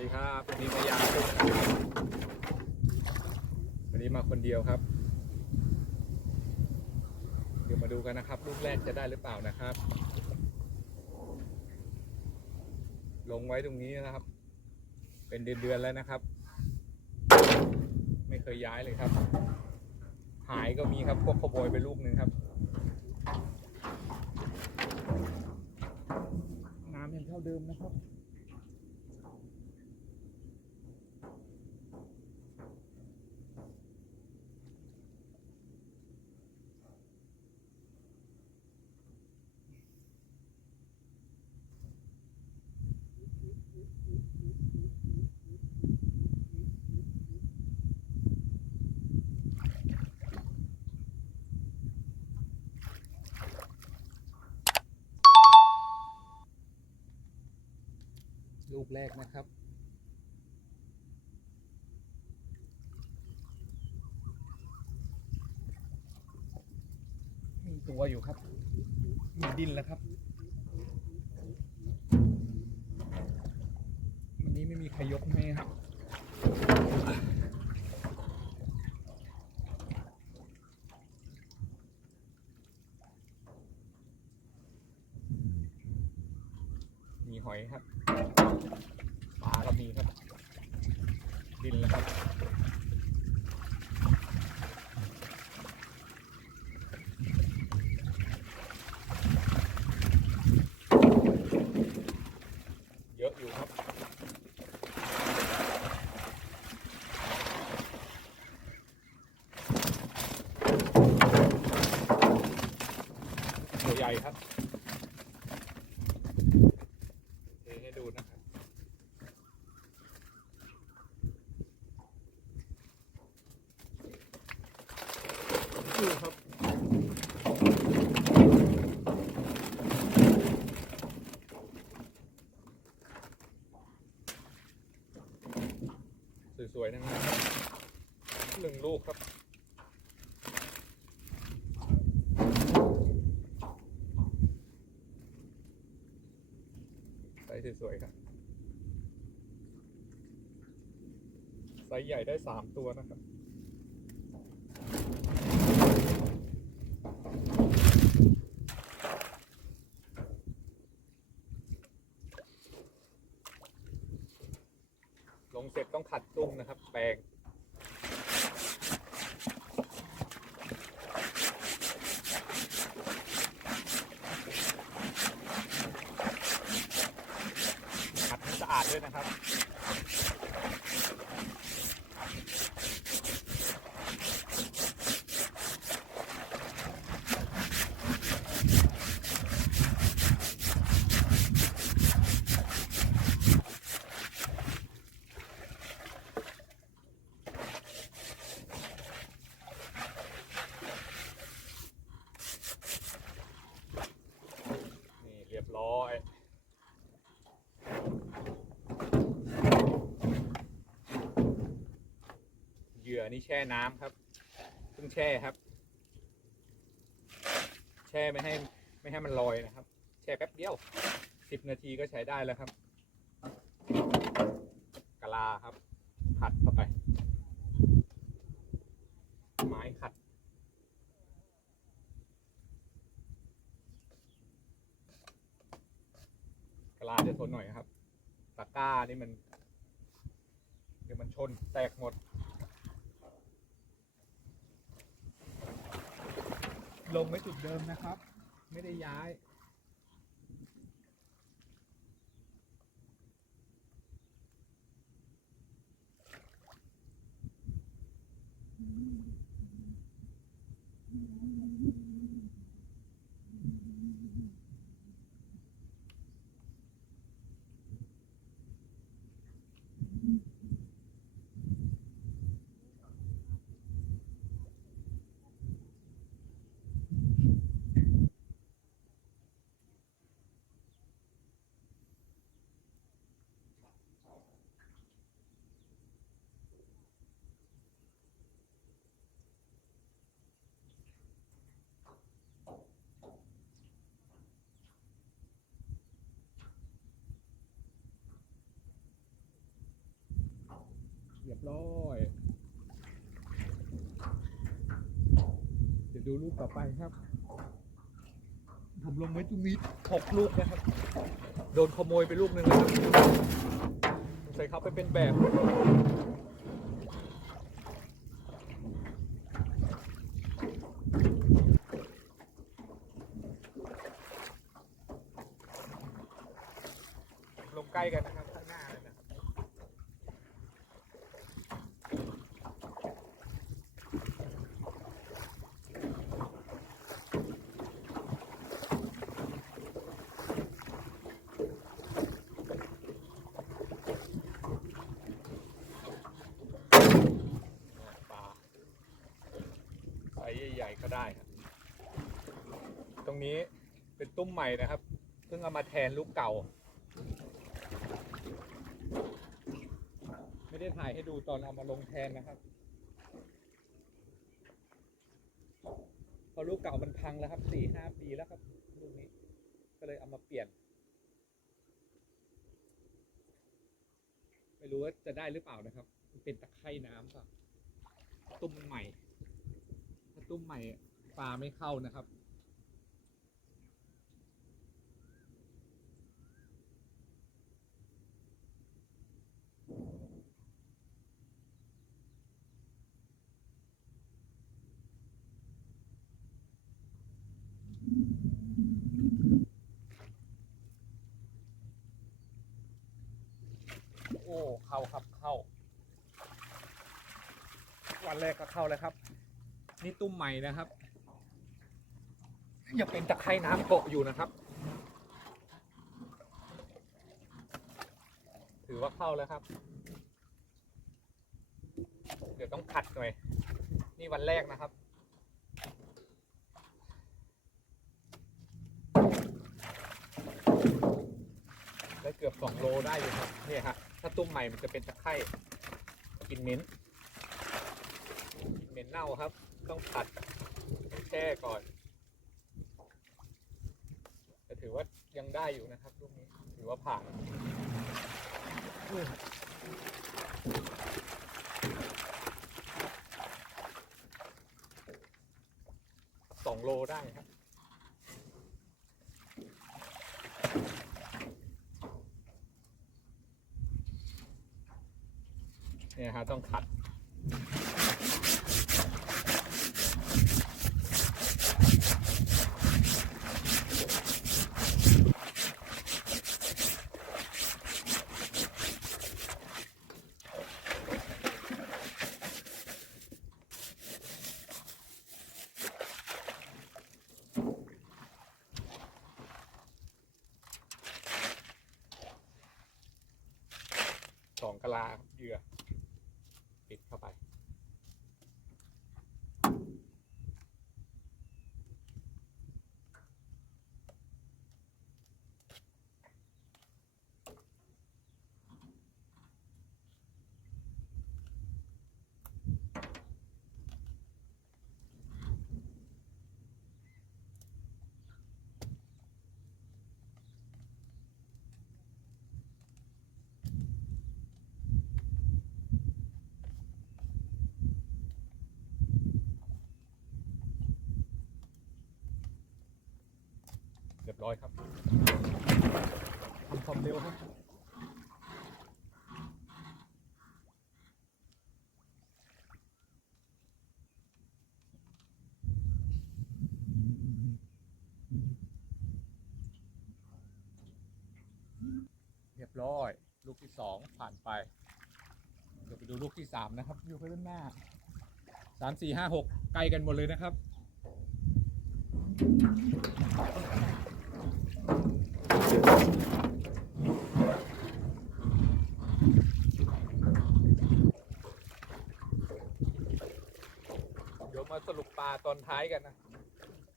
ดีครับวันนี้มายามกุ้งนะครับวันนี้มาคนเดียวครับเดี๋ยวมาดูกันนะครับลูกแรกจะได้หรือเปล่านะครับลงไว้ตรงนี้นะครับเป็นเดือนแล้วนะครับไม่เคยย้ายเลยครับหายก็มีครับพวกขโมยไปลูกหนึ่งครับน้ำยังเท่าเดิมนะครับลูกแรกนะครับมีตัวอยู่ครับมีดินแล้วครับวันนี้ไม่มีใครยกให้ครับมีหอยครับปลาก็มีครับดินแล้วครับเยอะอยู่ครับตัวใหญ่ครับเทให้ดูนะครับดูครับสวยๆนะครับ1 ลูกครับไซส์สวยๆครับไซส์ใหญ่ได้3 ตัวนะครับลงเสร็จต้องขัดตุ้งนะครับแปรงขัดให้สะอาดด้วยนะครับนี่เรียบร้อยเหยื่อนี่แช่น้ำครับเพิ่งแช่ครับแช่ไม่ให้มันลอยนะครับแช่แป๊บเดียว10 นาทีก็ใช้ได้แล้วครับกะลาครับขัดเข้าไปไม้ขัดกะลาจะทนหน่อยครับตะกร้านี่มันเดี๋ยวมันชนแตกหมดลงไว้จุดเดิมนะครับไม่ได้ย้าย เรียบร้อยเดี๋ยวดูลูกต่อไปครับผมลงไว้ตรงนี้6 ลูกนะครับโดนขโมยไปลูกหนึ่งแล้วครับใส่เขาไปเป็นแบบลงใกล้กันนะครับข้างหน้าเลยนะปลาไซส์ใหญ่ๆก็ได้ครับตรงนี้เป็นตุ้มใหม่นะครับเพิ่งเอามาแทนลูกเก่าไม่ได้ถ่ายให้ดูตอนเอามาลงแทนนะครับพอลูกเก่ามันพังแล้วครับ4-5 ปีแล้วครับลูกนี้ก็เลยเอามาเปลี่ยนไม่รู้ว่าจะได้หรือเปล่านะครับมันเป็นตะไคร่น้ำป่ะตุ้มใหม่ถ้าตุ้มใหม่ปลาไม่เข้านะครับโอ้เข้าครับเข้าวันแรกก็เข้าแล้วครับนี่ตุ้มใหม่นะครับยังเป็นตะไคร่น้ำเกาะอยู่นะครับถือว่าเข้าแล้วครับเดี๋ยวต้องขัดหน่อยนี่วันแรกนะครับได้เกือบ2 โลได้อยู่ครับนี่ครับถ้าตุ้มใหม่มันจะเป็นตะไคร่กินเหม็นเน่าครับต้องขัดแช่ก่อนแต่ถือว่ายังได้อยู่นะครับลูกนี้ถือว่าผ่าน2 โลได้ครับเนี่ยฮะต้องขัด2 กะลาเหยื่อปิดเข้าไปเรียบร้อยครับทำความเร็วครับเรียบร้อยลูกที่2ผ่านไปเดี๋ยวไปดูลูกที่3นะครับอยู่ไปด้านหน้า3 4 5 6ใกล้กันหมดเลยนะครับเดี๋ยวมาสรุปปลาตอนท้ายกันนะ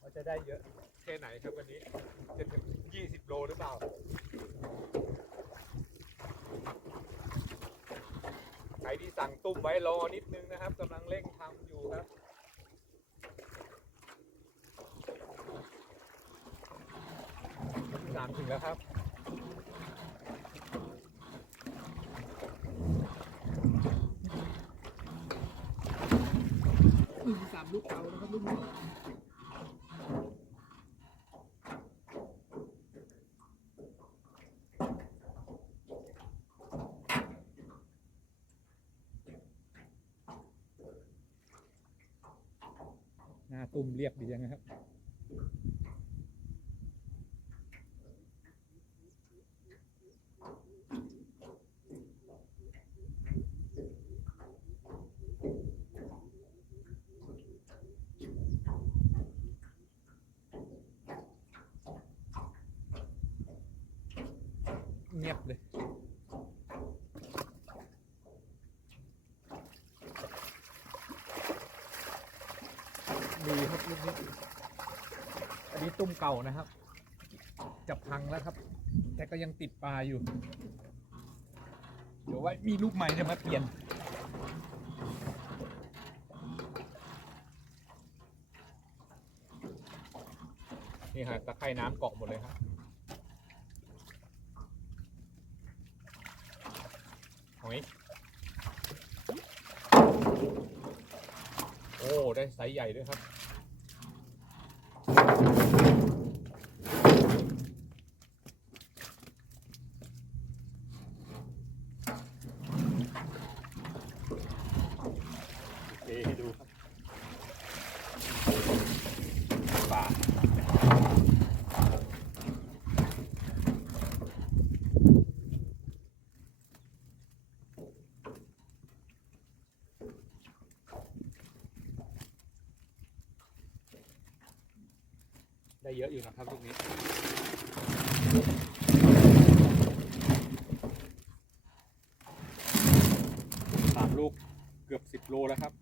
ว่าจะได้เยอะแค่ไหนครับวันนี้จะถึง20 โลหรือเปล่าใครที่สั่งตุ้มไว้รอนิดนึงนะครับกำลังเร่งทำอยู่ครับ3ถึงแล้วครับ ลูกนี้หน้าตุ่มเรียบดีนะครับ เงียบเลยดีครับลูกนี้อันนี้ตุ้มเก่านะครับจับพังแล้วครับแต่ก็ยังติดปลาอยู่เดี๋ยวไว้มีลูกใหม่จะมาเปลี่ยนนี่ฮะตะไคร่น้ำเกาะหมดเลยครับหอยโอ้ได้ไซส์ใหญ่ด้วยครับให้ดูครับปลาได้เยอะอยู่นะครับลูกนี้3 ลูกเกือบ10 โลแล้วครับ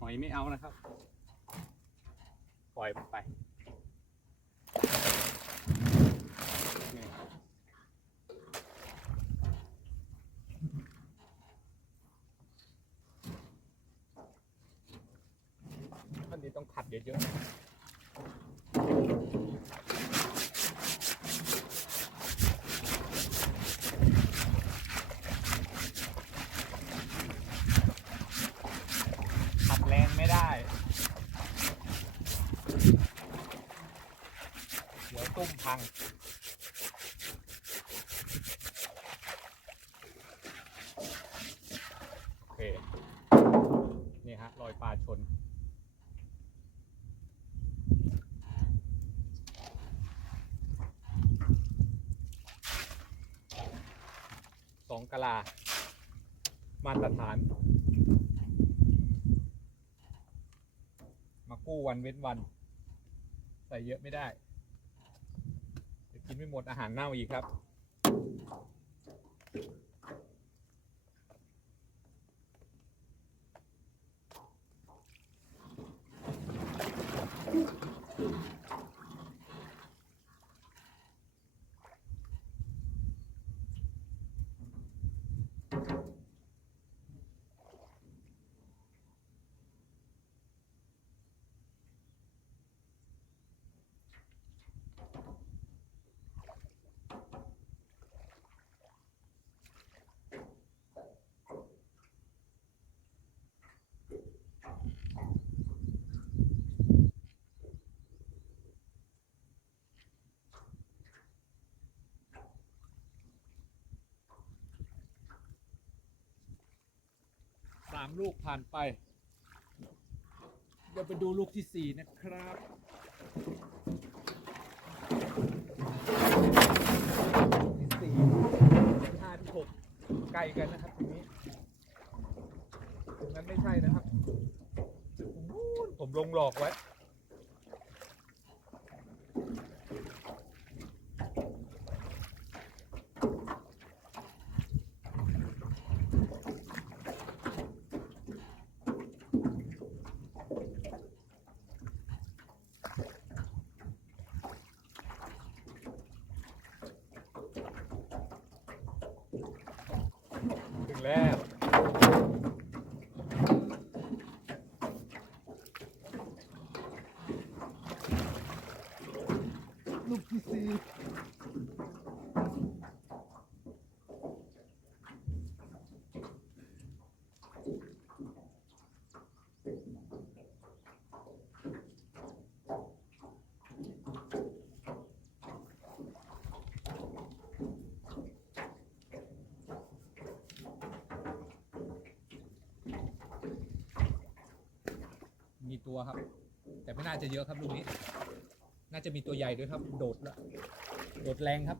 หอยไม่เอานะครับปล่อยมันไปอันนี้ต้องขัดเยอะๆขัดแรงไม่ได้เดี๋ยวตุ้มพังโอเคนี่ฮะรอยปลาชน2 กะลามาตรฐานมากู้วันเว้นวันใส่เยอะไม่ได้จะกินไม่หมดอาหารเน่าอีกครับ3 ลูกผ่านไปเดี๋ยวไปดูลูกที่4นะครับที่4 5 ที่ 6ไกลกันนะครับทีนี้ตรงนั้นไม่ใช่นะครับผมลงหลอกไว้ถึงแล้วลูกที่4 ตัวครับ แต่ไม่น่าจะเยอะครับลูกนี้ น่าจะมีตัวใหญ่ด้วยครับ โดดแล้วโดดแรงครับ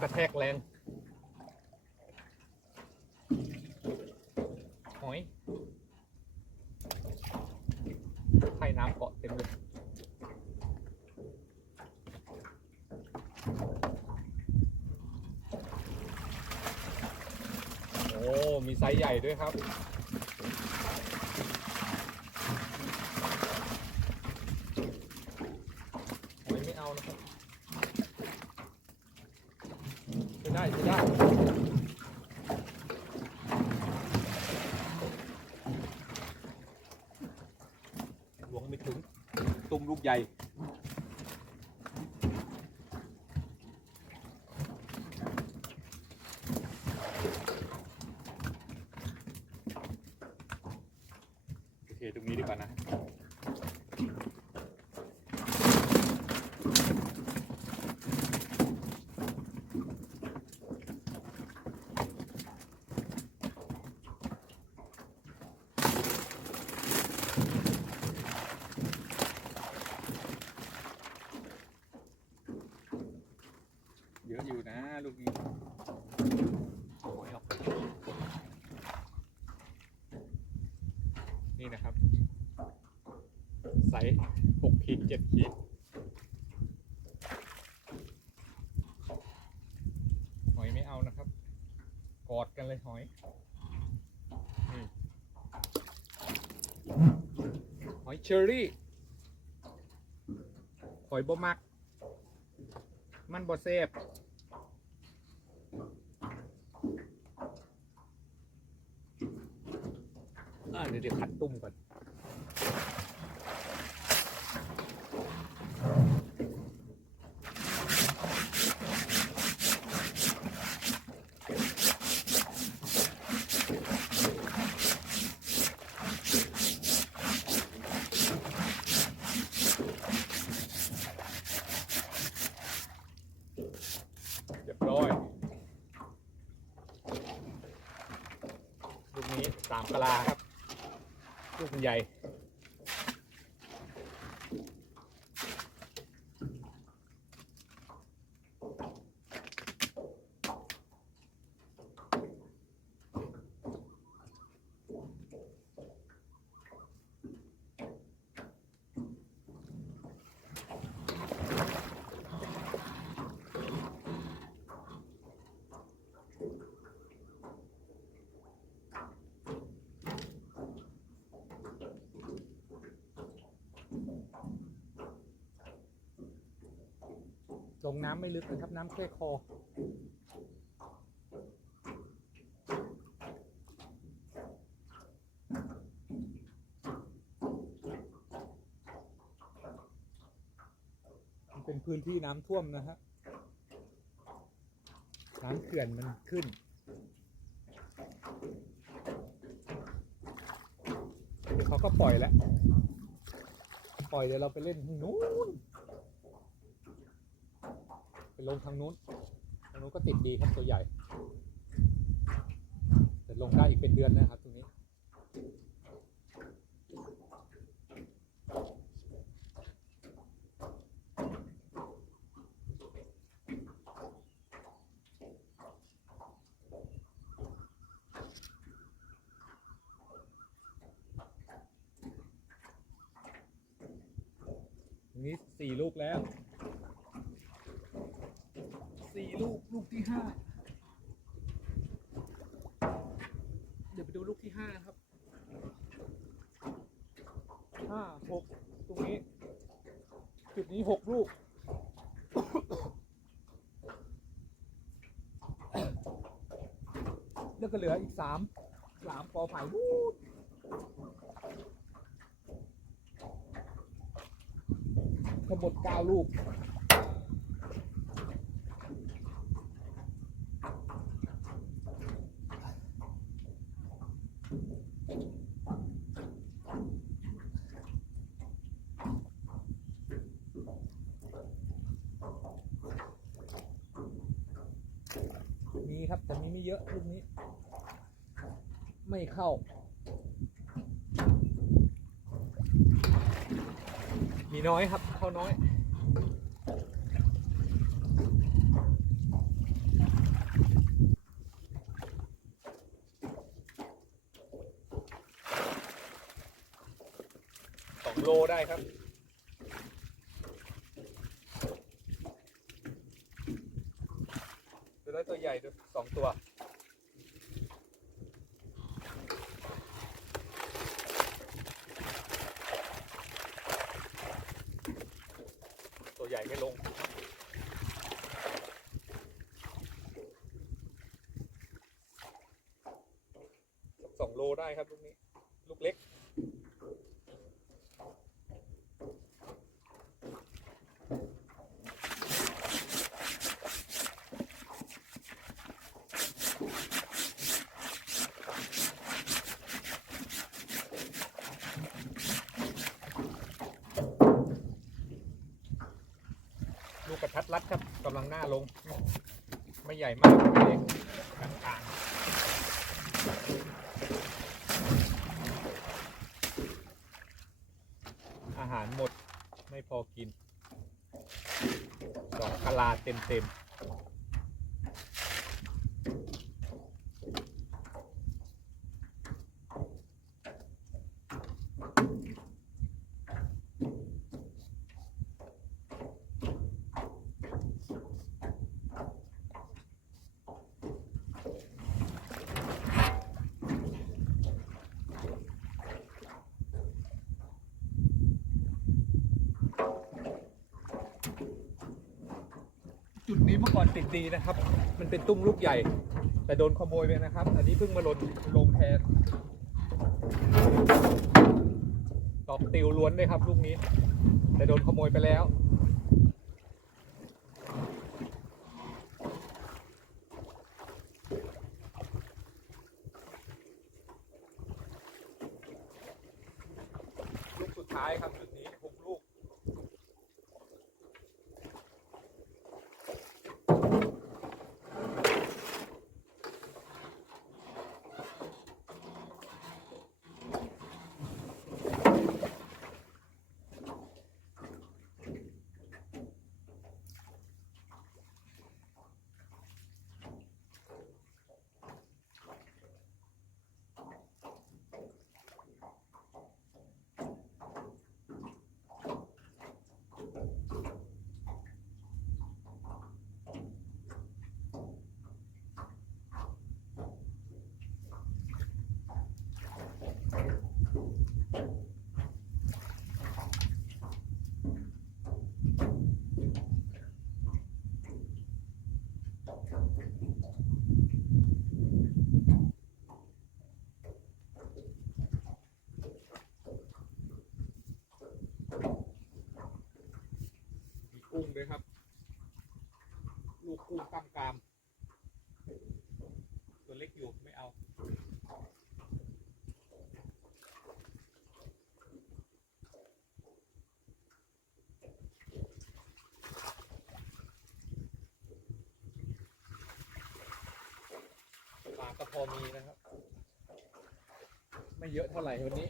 กระแทกแรงหอยไข่น้ำเกาะเต็มเลยโอ้มีไซส์ใหญ่ด้วยครับหอยไม่เอานะครับจะได้หลวงไม่ถึงตุ้มลูกใหญ่โอเคตรงนี้ดีกว่านะเยอะอยู่นะลูกนี้โอ้ยออกนี่นะครับไซส์6 ขีด 7 ขีดหอยไม่เอานะครับกอดกันเลยหอยนี่หอยเชอรี่หอยบ่มักมันบ่เซฟเดี๋ยวขัดตุ้มก่อนเรียบร้อยลูกนี้3 กะลาครับลูกใหญ่ลงน้ำไม่ลึกเลยครับน้ำแค่คอมันเป็นพื้นที่น้ำท่วมนะฮะน้ำเขื่อนมันขึ้นเดี๋ยวเขาก็ปล่อยแล้วปล่อยเดี๋ยวเราไปเล่นทางนู้นไปลงทางนู้นก็ติดดีครับตัวใหญ่แต่ลงได้อีกเป็นเดือนนะครับตรงนี้ตรงนี้4 ลูกแล้วลูกที่ 5เดี๋ยวไปดูลูกที่ 5ครับ5 6ตรงนี้จุดนี้6 ลูกแล้วก็เหลืออีก3 กอไผ่ทั้งหมด9 ลูกมีครับแต่มีไม่เยอะลูกนี้ไม่เข้า มีน้อยครับเข้าน้อย2 โลได้ครับตัวนั้นตัวใหญ่ด้วย2 ตัวใหญ่ไม่ลง2 โลได้ครับลูกนี้ลูกเล็กลูกกระทัดรัดครับกำลังหน้าลงไม่ใหญ่มากไม่เล็กกลางๆอาหารหมดไม่พอกิน2 กะลาเต็มจุดนี้เมื่อก่อนติดดีนะครับมันเป็นตุ้มลูกใหญ่แต่โดนขโมยไปนะครับอันนี้เพิ่งมาลงแทนตอกติวล้วนเลยครับลูกนี้แต่โดนขโมยไปแล้วลูกสุดท้ายครับจุดนี้6 ลูกกุ้งด้วยครับลูกกุ้งกล้ามกรามตัวเล็กอยู่ไม่เอาปลาก็พอมีนะครับไม่เยอะเท่าไหร่วันนี้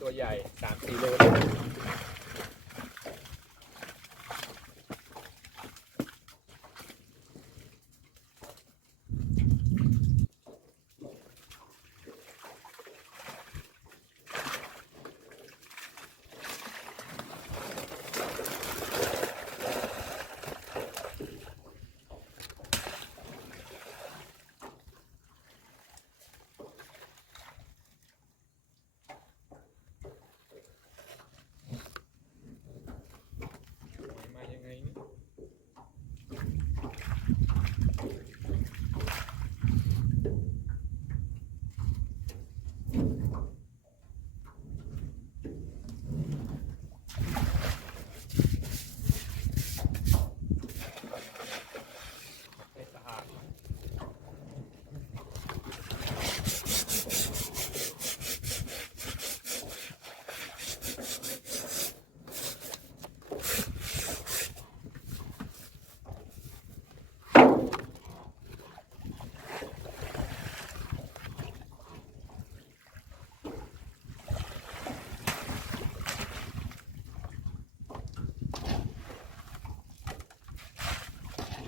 ตัวใหญ่ 3-4 โล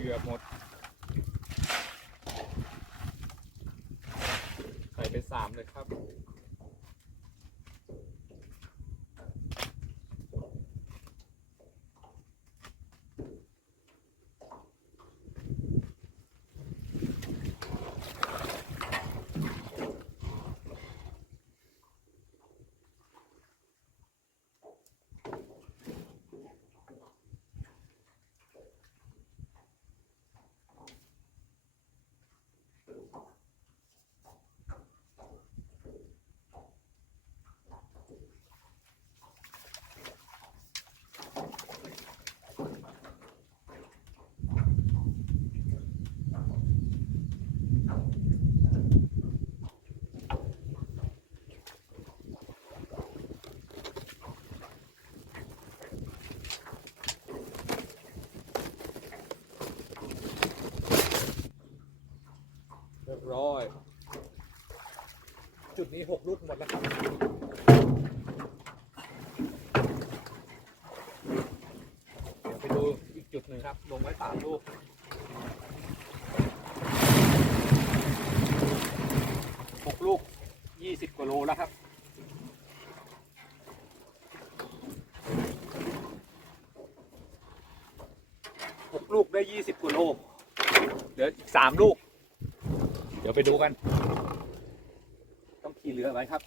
กือบหมดใส่ไป3เลยครับเรียบร้อยจุดนี้6 ลูกหมดแล้วครับเดี๋ยวไปดูอีกจุดหนึ่งครับลงไว้3 ลูก6 ลูก20 กว่าโลแล้วครับ6 ลูกได้20 กว่าโลเหลืออีก3 ลูกเดี๋ยวไปดูกันต้องขี่เรือไว้ครับ